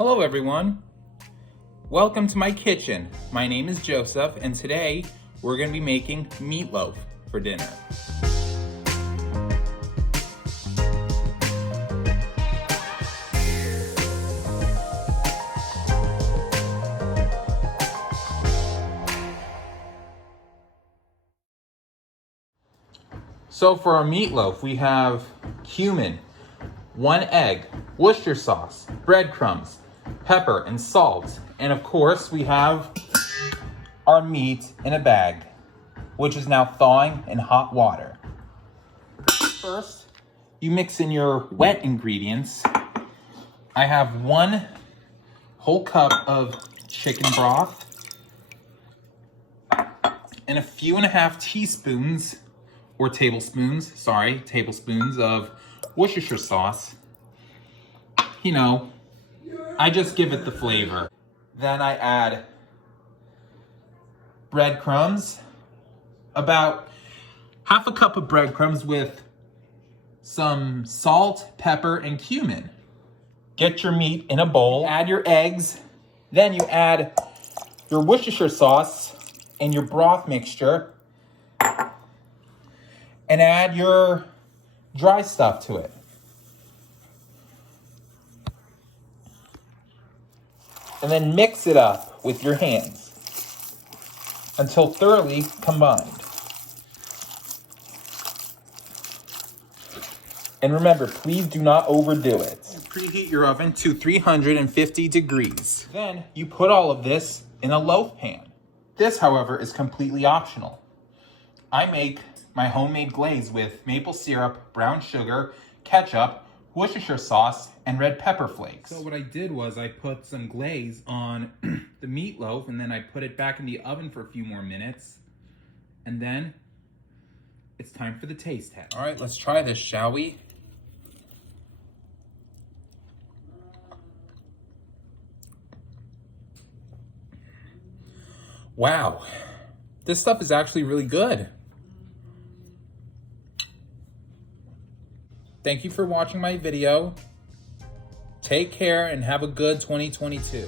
Hello everyone, welcome to my kitchen. My name is Joseph and today we're going to be making meatloaf for dinner. So for our meatloaf we have cumin, 1 egg, Worcester sauce, breadcrumbs, pepper and salt, and of course we have our meat in a bag, which is now thawing in hot water. First, you mix in your wet ingredients. I have 1 whole cup of chicken broth and a few and a half teaspoons or tablespoons of Worcestershire sauce. You know, I just give it the flavor. Then I add breadcrumbs, about half a cup of breadcrumbs with some salt, pepper, and cumin. Get your meat in a bowl, add your eggs, then you add your Worcestershire sauce and your broth mixture, and add your dry stuff to it. And then mix it up with your hands until thoroughly combined. And remember, please do not overdo it. Preheat your oven to 350 degrees. Then you put all of this in a loaf pan. This, however, is completely optional. I make my homemade glaze with maple syrup, brown sugar, ketchup, Worcestershire sauce, and red pepper flakes. So what I did was I put some glaze on the meatloaf and then I put it back in the oven for a few more minutes. And then it's time for the taste test. All right, let's try this, shall we? Wow, this stuff is actually really good. Thank you for watching my video. Take care and have a good 2022.